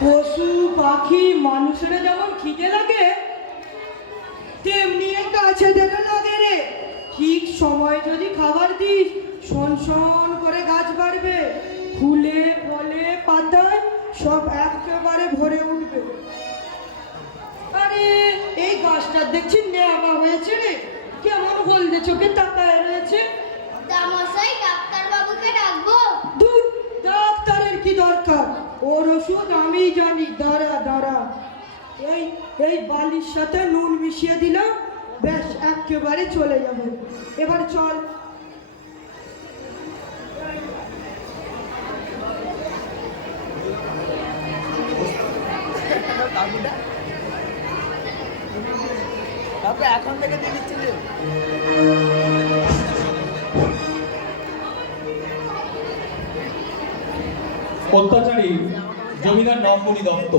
পশু পাখি মানুষেরা যেমন খিদে লাগে তেমনি গাছেদেরও লাগে রে। ঠিক সময় যদি খাবার দিস শন শন করে গাছ বাড়বে, ফুলে ফলে পাতায় সব একেবারে ভরে উঠবে। আরে এই গাছটা দেখছি নেওয়া হয়েছে রে, কেমন হলদে চোখে তাকায় রয়েছে। মশাই ডাক্তার বাবুকে ডাকবো? দূর, ডাক্তারের কি দরকার, ওর ওষুধ আমি জানি। দাঁড়া দাঁড়া, এই এই বালির সাথে নুন মিশিয়ে দিলাম, বেশ একেবারে চলে যাবে। এবার চল। এখন থেকে দিয়ে দিচ্ছিলেন। অত্যাচারী জমিদার নবমণি দত্ত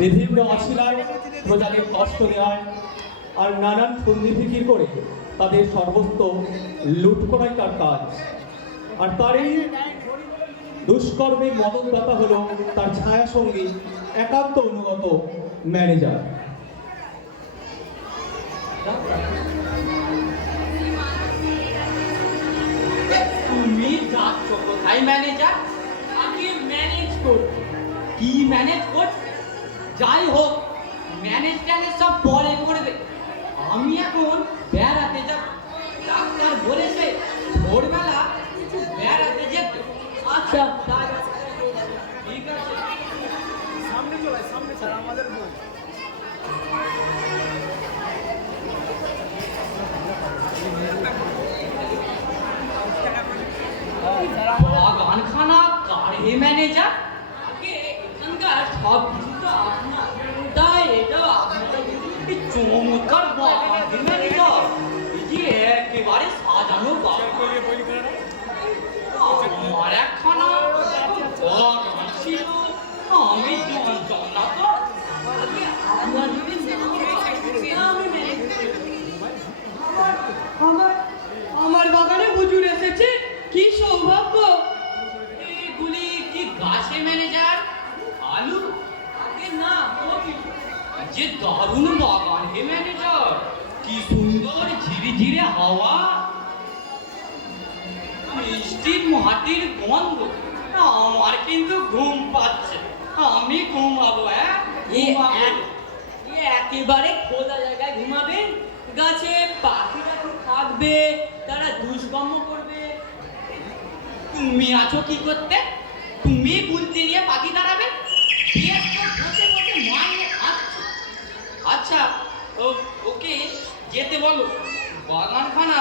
বিভিন্ন অশিলায় প্রজাদের কষ্ট দেওয়ায় আর নানান ফন্দি ফিকির করে তাদের সর্বস্ব লুট করাই তার কাজ। আর তারই দুষ্কর্মের মদতদাতা হলো তার ছায়া সঙ্গী একান্ত অনুগত ম্যানেজার। তুমি যাচ্ছ কোথায় ম্যানেজার? আগে ম্যানেজ করবে। কি ম্যানেজ করবে? যাই হোক, ম্যানেজ ট্যানেজ সব পরে করবে। আমি এখন বেড়াতে যাব। ডাক্তার বলেছে ভোরবেলা কিছু বেড়াতে যেতে। আচ্ছা ঠিক আছে। সামনে চলে, সামনে স্যার আমাদের বই। বাগানখানা কার হে ম্যানেজার? আগে এখানকার সব কিছু তো আপনার, এটাও আপনার। চমৎকার বাগান হে ম্যানেজার, এই যে একেবারে সাজানো বাগান। আমার একখানা বাগান ছিল, আমি জানতাম না তো। আগে আপনার যদি আমি ম্যানেজ আমার আমার বাগানে হুজুর এসেছে, কি সৌভাগ্য। এগুলি কি গাছে ম্যানেজার? আলু? আগে না, কপি। যে দারুণ বাগান হে ম্যানেজার, কি সুন্দর ঝিরি ঝিরে হাওয়া, মিষ্টি মাটির গন্ধ। আমার কিন্তু ঘুম পাচ্ছে, আমি ঘুমাবো। হ্যাঁ, একেবারে খোলা জায়গায় ঘুমাবেন। গাছে পাখিরা থাকবে, তারা দুষ্কর্ম করবে। তুমি আছো কি করতে? তুমি বুলতি নিয়ে পাখি দাঁড়াবে? আচ্ছা, ওকে যেতে বলো। বাগানখানা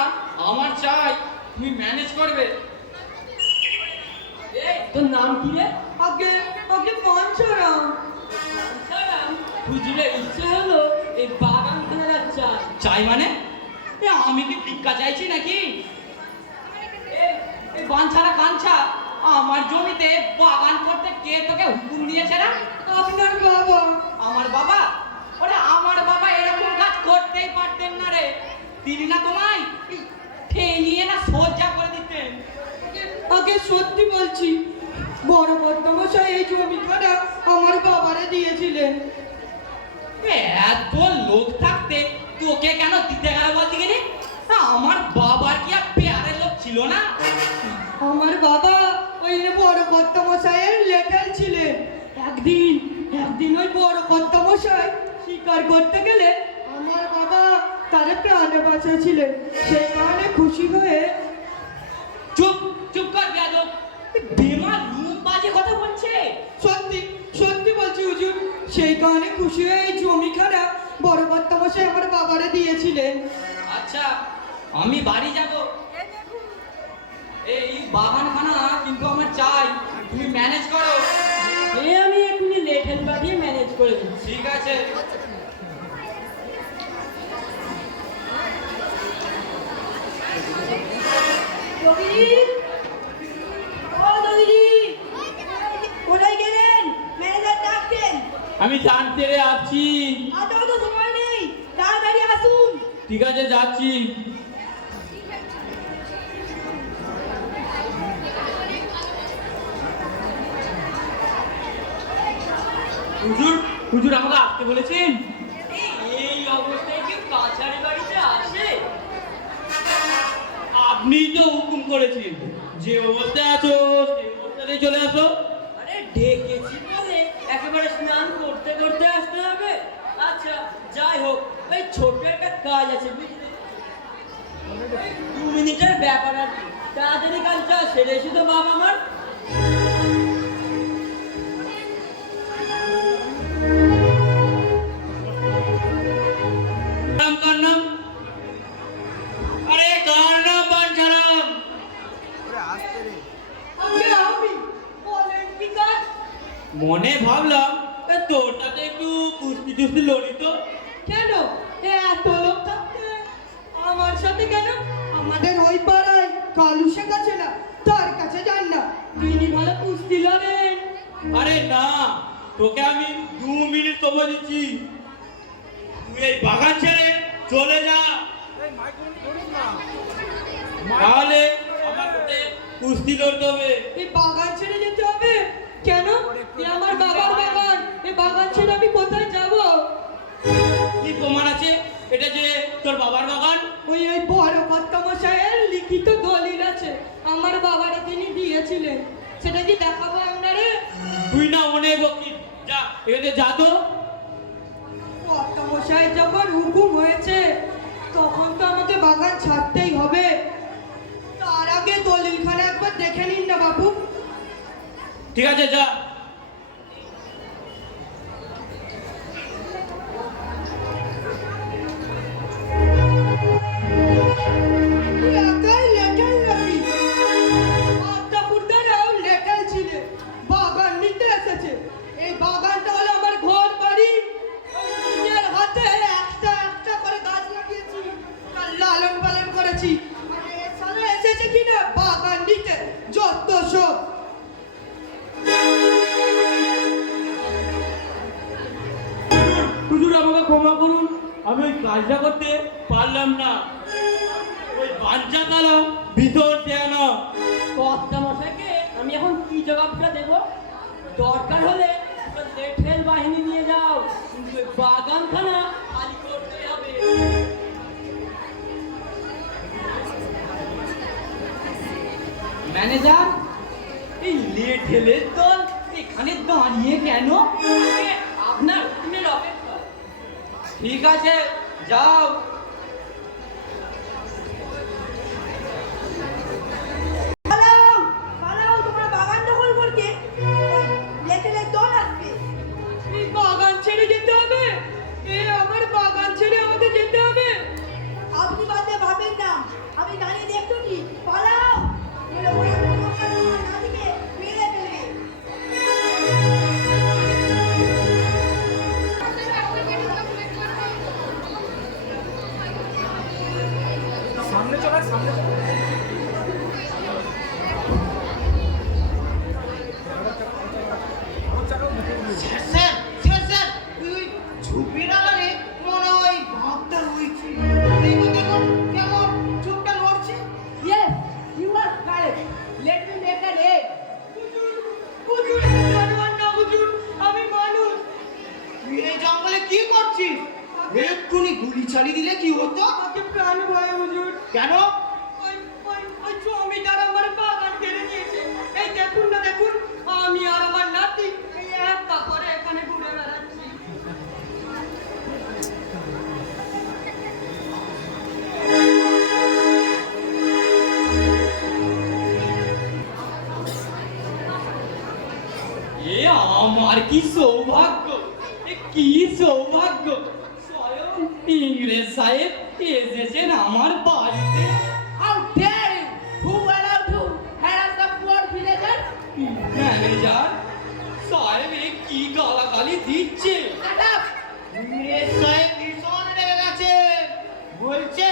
আমার চাই, তুমি ম্যানেজ করবে। তোর নাম কি রে? আগে আগে পাঁচরাম। বুঝলে ইচ্ছে হলো এই বাগানখানা চাই। চাই মানে? আমি কি ভিক্ষা চাইছি নাকি? বাঞ্ছারা কাঞ্ছা, আমার জমিতে বাগান করতে কে তোকে হুকুম দিয়েছে না? আপনার বাবা। আমার বাবা? ওরে আমার বাবা এরকম কাজ করতেই পারতেন না রে। তিনি না তোমায় ঠেঙিয়ে না সোজা করে দিতেন। আগে সত্যি বলছি, বড় বর্তমশাই এই জমিখানা আমার বাবারে দিয়েছিলেন। এত লোক থাকতে তোকে কেন দিতে গেল বলতে গেলে? আমার বাবার কি আর পেয়ারের লোক ছিল না? আমার বাবা ওই বড় কর্তামশাইয়ের লেটার ছিলেন। একদিন ওই বড় কর্তামশাই শিকার করতে গেলে আমার বাবা তারে প্রাণে বাঁচিয়েছিলেন। সেই কারণে খুশি হয়ে। চুপ চুপ কর বেয়াদব, বেমার রুম বাজে কথা বলছে। সত্যি সত্যি বলছি হুজুর, সেই কারণে খুশি হয়ে এই জমিখানা বড় কর্তামশাই আমার বাবারে দিয়েছিলেন। আচ্ছা, আমি বাড়ি যাব। এই বাগানখানা কিন্তু আমার চাই, তুমি ম্যানেজ করো। আমি এখনই লেখেন পাঠিয়ে ম্যানেজ করে দেব। ঠিক আছে। কোথায় গেলেন? ম্যানেজার ডাকছেন। আমি জানতে রে আসছি। আজ তো সময় নেই, তাড়াতাড়ি আসুন। ঠিক আছে, যাচ্ছি। হুজুর হুজুর আমাকে আসতে বলেছেন। এই অবস্থায় কি কাছারি বাড়িতে আসে? আপনি তো হুকুম করেছেন যে অবস্থায় আছো সেই অবস্থাতে চলে আসো। আরে ডেকেছি বলে একেবারে স্নান করতে করতে আসতে হবে? আচ্ছা যাই হোক, ওই ছোট একটা কাজ আছে বুঝলে, 2 মিনিটের ব্যাপার আর কি। তাড়াতাড়ি কাজটা সেরে এসে তো বাবা আমার। কার নাম? আরে কার নাম বাঞ্ছারাম? ওরে আসতে রে। আমি বলেন কি কাজ? মনে ভাবলাম তোর সাথে একটু কুস্তি টুস্তি লড়ি তো। কেন এত লোক থাকতে আমার সাথে কেন? আমাদের ওই পাড়ায় কালু শেখ আছে না, তার কাছে যান না, তিনি ভালো কুস্তি লড়েন। আরে না, তোকে আমি 2 মিনিট সময় দিচ্ছি, তুই এই বাগান ছেড়ে চলে যা, এই মাইক্রোফোন ধরিস না। তাহলে আমার সাথে কুস্তি লড়তে হবে। এই বাগান ছেড়ে যেতে হবে কেন? এ আমার বাবার বাগান, এই বাগান ছেড়ে আমি কোথায় যাব? কি প্রমাণ আছে এটা যে তোর বাবার বাগান? ওই বড় কর্তামশাইয়ের লিখিত দলিল আছে, আমার বাবারা তিনি দিয়েছিলেন, সেটা কি দেখাবো আপনারে? তুই না অনেক বকিস, যা এখানে যা তো। কর্তামশাইয়ের যখন হুকুম হয়েছে তখন তো আমাকে বাগান ছাড়তেই হবে। তার আগে দলিলখানা একবার দেখে নিন না বাবু। ঠিক আছে যা। একাই লেটাল নাকি? আত্মা কুর্তারাও লেটাল ছিলেন, বাগান নিতে এসেছে। এই বাগানটা হলো আমার ঘর বাড়ি, নিজের হাতে একটা একটা করে গাছ লাগিয়েছি, তার লালন পালন করেছি। আর এ সালা এসেছে কিনা বাগান নিতে, যত সব। হুজুর আমাকে ক্ষমা করুন, আমি ওই কাজটা করতে পারলাম না। ওই বাঞ্চা কালো ভিতর না। কর্তামশাইকে আমি এখন কি জবাবটা দেব? দরকার হলে লেঠেল বাহিনী নিয়ে যাও, কিন্তু ওই বাগানখানা খালি করতে হবে। ম্যানেজার, এই লেঠেলের দল এখানে দাঁড়িয়ে কেন? আপনার হুকুমের অপেক্ষা। ঠিক আছে যাও। পালাও, পালাও, তোমরা বাগান দখল করতে। লেটেলের দল আসবে। এই বাগান ছেড়ে যেতে হবে, আমার বাগান ছেড়ে আমাদের যেতে হবে। আপনি বাদে ভাবেন না, আমি দাঁড়িয়ে দেখতো কি? পালাও, নইলে ওই লোকটা তোমার নাতিকে মেরে ফেলবে। সামনে চলে সামনে চলে। আমার চাকাও মুখে দিয়ে দে। স্যার স্যার স্যার তুই ঝুপির আড়ালে মনে হয় ভাবটা রয়েছে। দেখুন দেখুন কেমন চোখটা নড়ছে। Yes, you are correct. Let me make an egg. হুজুর, আমি জানোয়ার না হুজুর, আমি মানুষ। তুই এই জঙ্গলে কি করছিস? এক্ষুনি গুলি চালিয়ে দিলে কি হতো? আমাকে প্রাণ ভয় হুজুর। কেন? ওই জমিদার আমার বাগান কেড়ে নিয়েছে। এই দেখুন না দেখুন, আমি আর আমার নাতি এই একা করে এখানে ঘুরে বেড়াচ্ছি। এ আমার কি সৌভাগ্য, এ কি সৌভাগ্য! স্বয়ং ইংরেজ সাহেব এসেছেন আমার বাড়িতে। How dare you? Who allowed to harass the poor villagers? Manager সাহেব এ কি গালাগালি দিচ্ছে! Shut up! ইংরেজ সাহেব ভীষণ রেগে গেছে। বলছে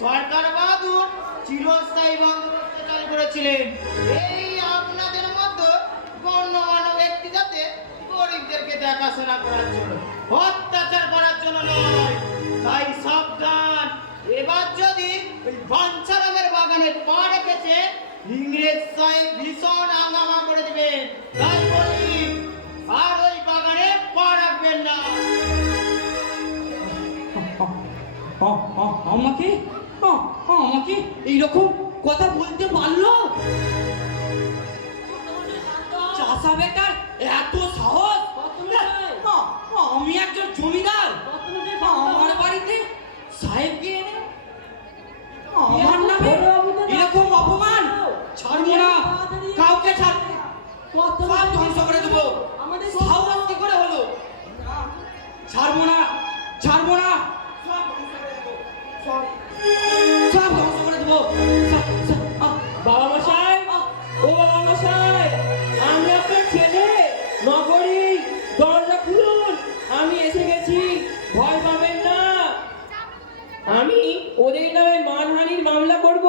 সরকার বাহাদুর চিরস্থায়ী বন্দোবস্ত চালু করেছিলেন এই আপনাদের মতো গণ্যমান্য ব্যক্তি যাতে গরিবদেরকে দেখাশোনা করার জন্য, অত্যাচার করার জন্য নয়। তাই সাবধান, এবার যদি ওই বাঞ্ছারামের বাগানে পা রেখেছে ইংরেজ সাহেব ভীষণ হাঙ্গামা করে দেবেন। তাই বলি আর ওই বাগানে পা আমাকে আমাকে এইরকম কথা বলতে পারলো? চাষা বেটার এত সাহস! আমি একজন জমিদার, আমার বাড়িতে সাহেবকে এনে আমার নামে এরকম অপমান! ছাড়বো না কাউকে, সব ধ্বংস করে দেবো। সাহস কি করে হলো? ছাড়বো না, ছাড়বো না, সব ধ্বংস করে দেবো। বাবা মশাই, ও বাবা মশাই, আমি আপনার ছেলে নগরী, দরজা খুলুন, আমি এসে গেছি, ভয় পাবেন না। আমি ওদের নামে মানহানির মামলা করব।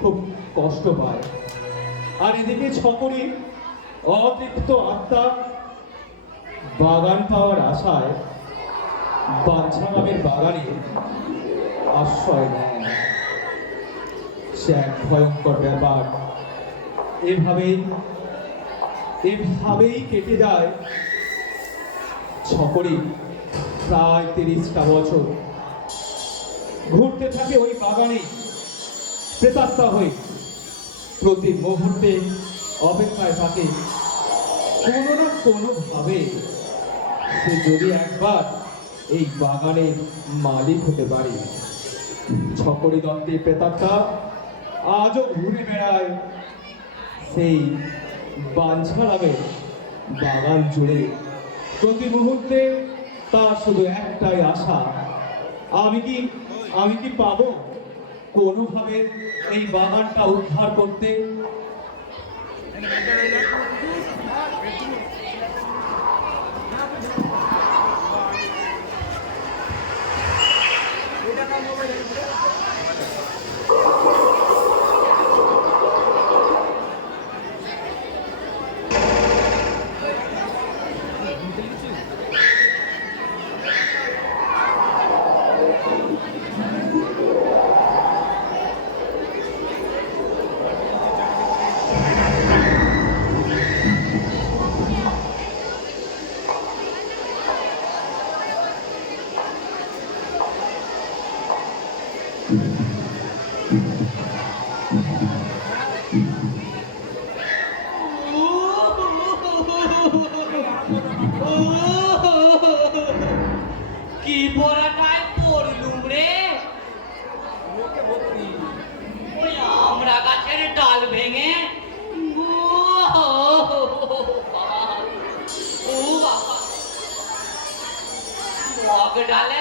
খুব কষ্ট পায়। আর এদিকে ছকরি অতৃপ্ত আত্মা বাগান পাওয়ার আশায় বাঞ্ছা নামের বাগানে আশ্রয় নেয়। সে এক ভয়ঙ্কর ব্যাপার। এভাবেই কেটে যায় ছকরি প্রায় 30টা বছর। ঘুরতে থাকে ওই বাগানে প্রেতাত্মা হয়ে, প্রতি মুহূর্তে অপেক্ষায় থাকে কোনো না কোনোভাবে সে যদি একবার এই বাগানের মালিক হতে পারে। ছকরি দন্তের প্রেতাত্মা আজও ঘুরে বেড়ায় সেই বাঞ্ছা নামের বাগান জুড়ে। প্রতি মুহূর্তে তার শুধু একটাই আশা, আমি কি পাবো কোনোভাবে এই বাগানটা উদ্ধার করতে। কি পড়াটায় পড়লুম রে? ওই আমরা গাছের ডাল ভেঙে ও বাবা, মগ ডালে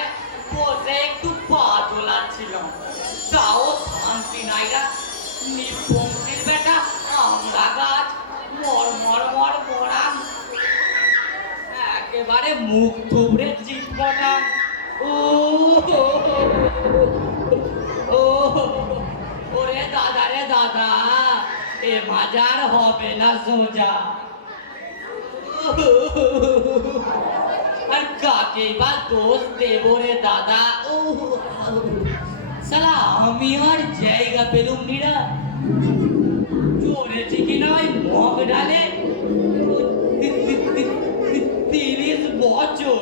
বসে একটু পা দোলাচ্ছিলাম, তাও শান্তি নাইরা। নিপঙ্কির বেটা আমরা গাছ মর মর মর মরাম, একেবারে মুখ থুবড়ে চিৎপটাম। ও ও ওরে দাদা রে দাদা, এ বাজার হবে না সোজা। আর কাকে বা দোষ দেব রে দাদা? ও সালা, আমি আর জায়গা পেলুম নিরা। চড়েছি কিনা ওই মগ ডালে 30 বছর,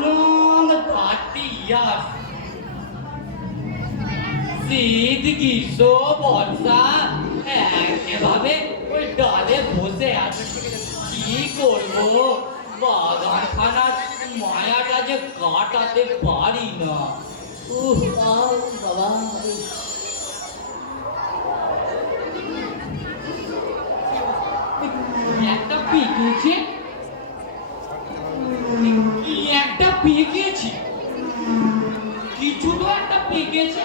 লং 30 ইয়ার্স। শীত গ্রীষ্ম বর্ষা একেভাবে ওই ডালে বসে আছে। কি করবো, বাগানখানার মায়াটা যে কাটাতে পারি না। বাবা, একটা পেকেছে, কি একটা পেকেছে, কিছু তো একটা পেকেছে।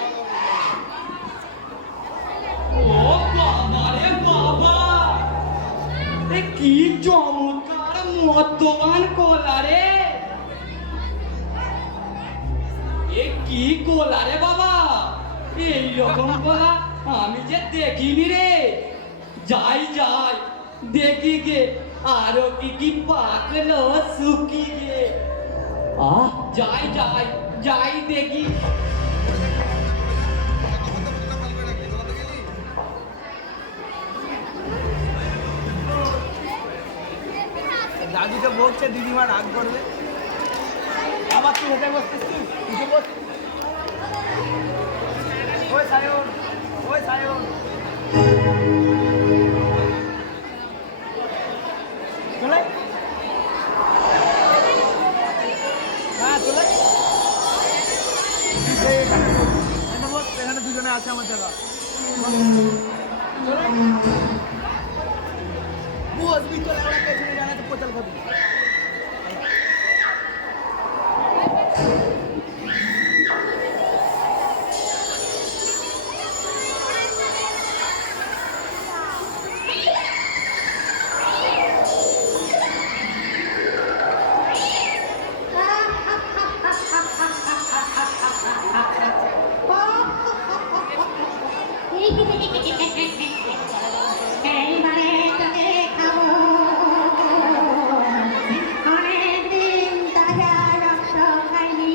ও বাবা রে বাবা, এ কি চমৎকার মদ্যপান কলা রে! এ কি কলা রে বাবা, এইরকম কলা আমি যে দেখিনি রে। যাই যাই দেখি গে, আরো কি কি পাকলো শুকিয়ে। যাই যাই যাই দেখি। দাদুকে বলছে দিদিমা রাগ করবে। আবার তুই হেঁটে বসছিস, তুই উঠে বস। ওই সায়ন, ওই সায়ন। চলে হ্যাঁ চলে এখানে বস, এখানে দুজনে আছে আমার জায়গা। বসবি চলে, ওরা পেছনে জানা তো কোথাল খাবি। এইবারে তোকে খাবো অনেকদিন তাজা রক্ত খাইনি।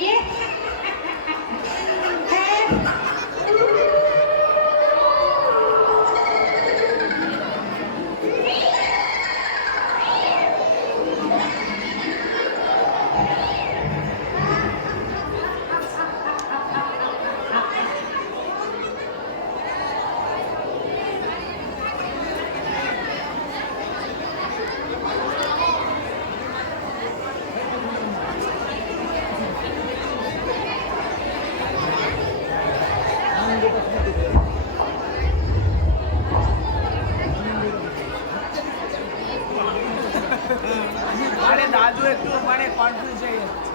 আরে দাদু একটু মানে কনফিউজ হয়ে যাচ্ছে।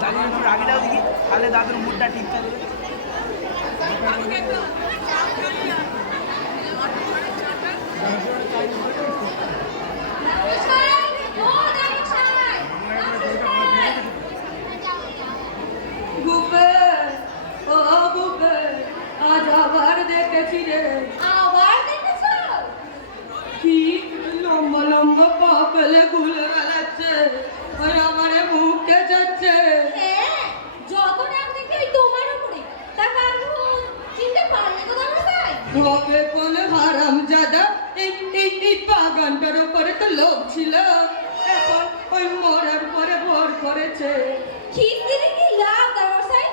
দাদু একটু রাগি দাও দেখি, তাহলে দাদুর মুডটা ঠিক থাকবে। গুপে, ও গুপে, আজ আবার দেখেছি রে। আবার দেখেছো? কি লম্বা লম্বা পা ফেলে ঘুরে বেড়াচ্ছে, ওই আমারে মুখে যাচ্ছে। হ্যাঁ, যত নাম দেখে ওই তোমার উপরে। তার কারণ চিনতে পারলে তো তোমরা তাই? হবে কোন হারাম জাদা, এই বাগানটার উপরে তো লোভ ছিল, এখন ওই মরার পরে ভর করেছে। খিস্তি দেখি লাভ দামসাই।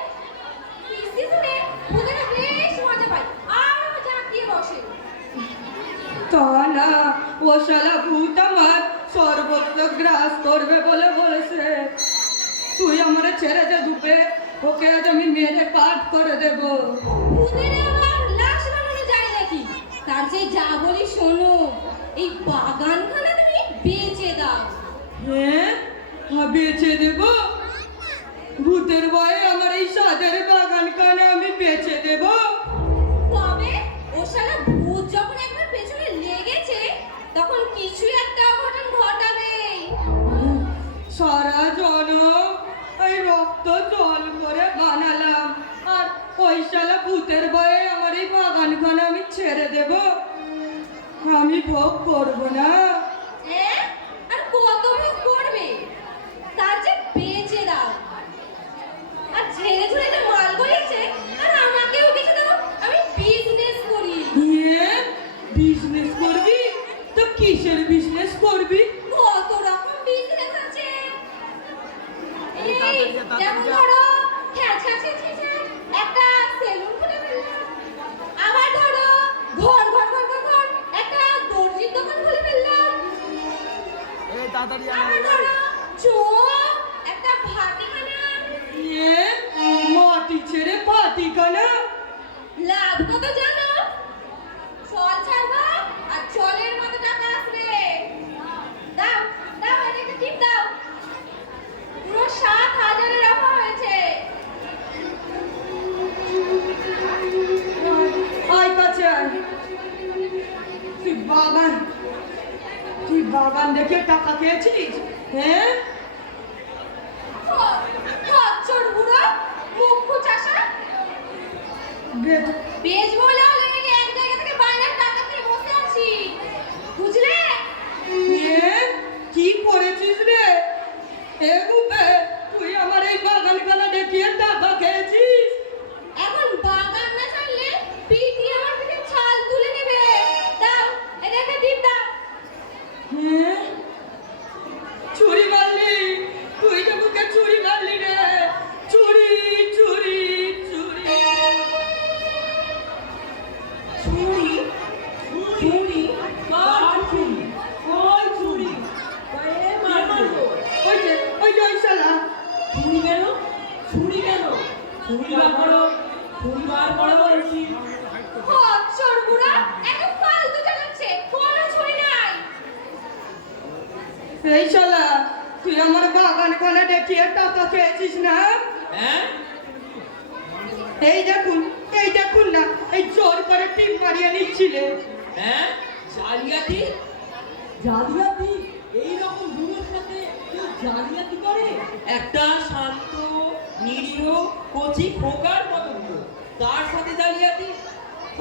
খিস্তি শুনে ভূতেরা বেশ মজা পায় আর জাঁক দিয়ে বসে। তা না, ও শালা ভূত আমার সর্বত্র গ্রাস করবে বলে বলেছে। তুই আমার ছেড়ে যে দুপে, ওকে আজ আমি মেরে কাট করে দেব। ভূতেরা আবার লাশ বানানো যায় নাকি? তার যে যা বলি শোনো, এই বাগানখানা তুমি বেচে দাও। হ্যাঁ, বেচে দেব? ভূতের ভয়ে আমার এই সাদের বাগান কানে আমি বেচে দেব? তবে ও শালা ভূত যখন একবার পেছনে লেগেছে, তখন কিছুই একটা অঘটন ঘটাবেই। সারা জনম এই রক্ত জল করে বানালাম, আর ওই শালা ভূতের ভয়ে আমার এই বাগান কানে আমি ছেড়ে দেব? আমি ভোগ করবো না। হ্যাঁ? আর কত ভোগ করবে? তার যে বেচে দাও। আর ঝেড়ে ঝুড়ে যে মাল গলিয়েছে, আর আমাকেও কিছু দাও, আমি বিজনেস করি। ইয়ে, বিজনেস করবি? তো কিসের বিজনেস করবি? কত রকম বিজনেস আছে। এই তাড়াতাড়ি যা, তাড়াতাড়ি যেমন যা। ধরো, ছ্যাঁচা ছ্যাঁচা একটা সেলুন খুলে ফেললাম। আবার ধরো, ঘর ঘর ঘর ঘর ঘর একটা দর্জির দোকান খুলে ফেললাম। এই তাড়াতাড়ি আবার ধরো, একটা ভাটিখানা। ইয়ে, মাটি ছেড়ে পাটিখানা? লাভ কত জানো? চল ছাড়বো আর চলের মতো টাকা আসবে। দাও দাও, এটা একটা টিপ দাও। পুরো 7,000 রাখা হয়েছে। আয় কাছে আয়। তুই বাগান দেখে টাকা খেয়েছিস? হ্যাঁ, খচ্চর বুড়ো, মুখ্য চাষা। বেজ বলে লেগে এক জায়গা থেকে বাইরের টাকা খেয়ে বসে আছি, বুঝলে? কি করেছিস রে? এ গুপে, তুই আমার এই বাগান খানা দেখিয়ে টাকা খেয়েছিস? এখন বাগান না ছাড়লে পিটি আমার পিঠে ছাল তুলে নেবে। দাও, এটা একটা টিপ দাও। হ্যাঁ, এই শালা, তুই আমার বাগান খানে দেখিয়ে টাকা খেয়েছিস না? হ্যাঁ এই দেখুন না, এই জোর করে টিপ মারিয়ে নিচ্ছিলে। হ্যাঁ জালিয়াতি জালিয়াতি এইরকম গুণের সাথে কেউ জালিয়াতি করে? একটা শান্ত নিরীহ কচি খোকার মতো বুড়ো, তার সাথে জালিয়াতি?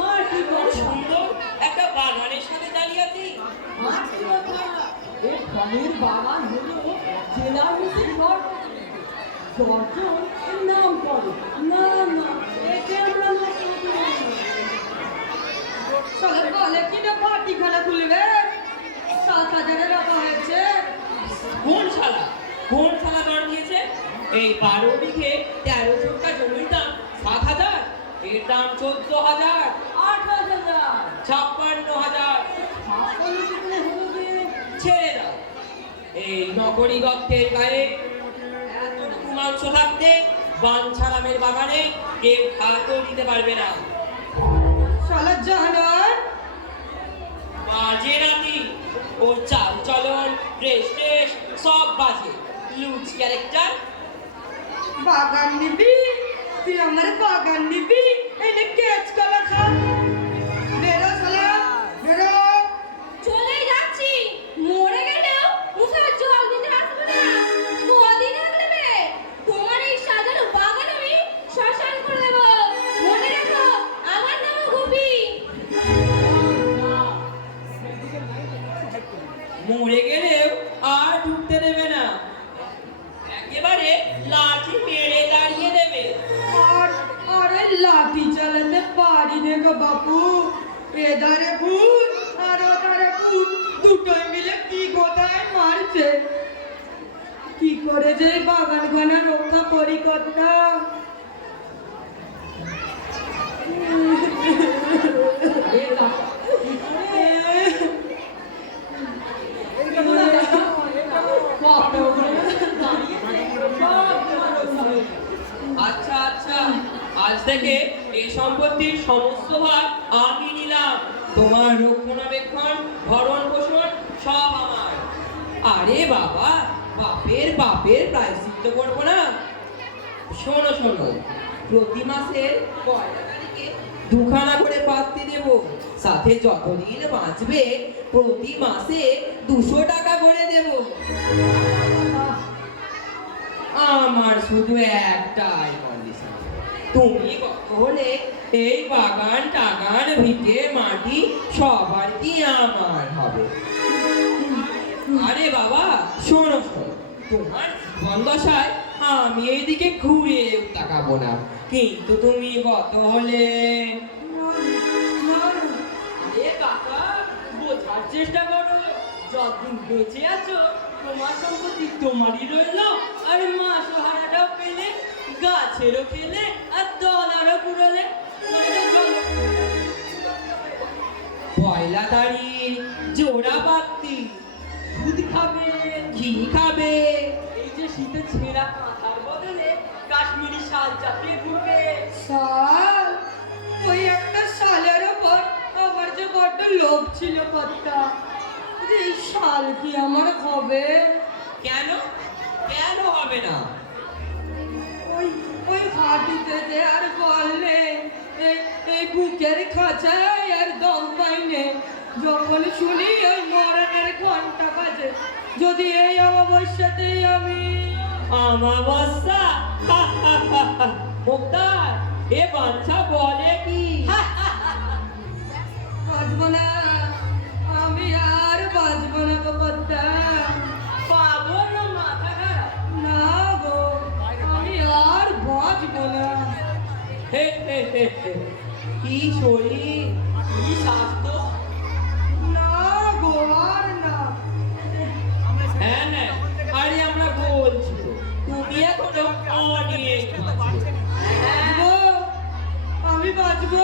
আর কি বড় সুন্দর একটা বাগানের সাথে জালিয়াতি! আর কি কথা, এই ফলের বাগান হলো জেলার মধ্যে দর্জন এর নাম করে। না না, একে আমরা না করতে পারি। শালা বলে কি না পার্টি খানা খুলবে, 7,000 টাকা হয়েছে। কোন শালা দর দিয়েছে? এই 12 বিঘে 13 ছোট্টা জমির দাম 7,000, এর দাম 14,000, 8,000, 56,000। ছেড়ে দাও, এই নগরী গর্তের গায়ে এতটুকু মাংস থাকতে বাঞ্ছারামের বাগানে কেউ হাতও দিতে পারবে না। শালা জানার বাজে নাতি, ওর চাল চলন ড্রেস সব বাজে, লুজ ক্যারেক্টার। বাগান নিবি, তুই আমার বাগান নিবি, এনে কেচ কলা খা। বেরো শালা, বেরো। চলেই যাচ্ছি, মরে গেলেও মুখে জল দিতে আসবো না। কদিন আগলে তোমার এই সাজানো বাগান আমি শ্মশান করে দেবো। মনে রেখো, আমার নামও গোপী। মরে গেলেও আর ঢুকতে দেবে না, একেবারে লাঠি মেরে দাঁড়িয়ে দেবে। আরে লাঠি চালাতে পারি নে গো বাপু, এধারে ভূত আর ওধারে ভূত, দুটোই মিলে কি গোদায় মারছে। কি করে যে বাগান খানা রক্ষা করি কর্তা? আচ্ছা আচ্ছা, আজ থেকে এই সম্পত্তির সমস্ত ভাগ আমি নিলাম। তোমার রক্ষণাবেক্ষণ ভরণ পোষণ সব আমার। আরে বাবা, বাপের প্রায়শ্চিত্ত করবো না? শোনো, প্রতি মাসের 1 তারিখে 2খানা করে পাত্তি দেব, সাথে যতদিন বাঁচবে প্রতি মাসে 200 টাকা করে দেব। আমার শুধু একটাই কন্ডিশন, তুমি কত হলে এই বাগান টাগান ভিটে মাটি সবার কি আমার হবে। আরে বাবা শোনো, তোমার জীবন দশায় আমি এইদিকে ঘুরে তাকাবো না, কিন্তু তুমি কত হলে। আরে কাকা, বোঝার চেষ্টা করো, যতদিন বেঁচে আছো তোমার সম্পত্তি তোমারই রইলো, আর মাসহারাটাও পেলে, গাছেরও খেলে, আর দলারও পুরোলে। পয়লা তারিখ জোড়া পাত্তি, দুধ খাবে, ঘি খাবে, এই যে শীতে ছেঁড়া কাঁথার বদলে কাশ্মীরি শাল চাপিয়ে ঘুরবে। শাল? ওই একটা শালের ওপর আমার যে বড্ড লোভ ছিল কর্তা, এই শাল কি আমার হবে? কেন হবে না? ওই হাঁটুতে যে আর বললে, এই বুকের খাঁচায় আর দম পাইনে, যখন শুনি ওই মরণের ঘন্টা বাজে, যদি এই অমাবস্যাতে আমি। আমাবস্যা? মুক্তার, এ বাঞ্ছা বলে কি? বাঁচবো না, আমি আর বাঁচবো না গো কর্তা। পাগল না মাথা খারাপ? না গো, আমি আর বাঁচবো না। হে, কি শরীর, কি স্বাস্থ্য! না গো, আর না। হ্যাঁ, আরে আমরা বলছি তো, তুমি এখনো অনেক বাঁচবে। বাঁচবো, আমি বাঁচবো।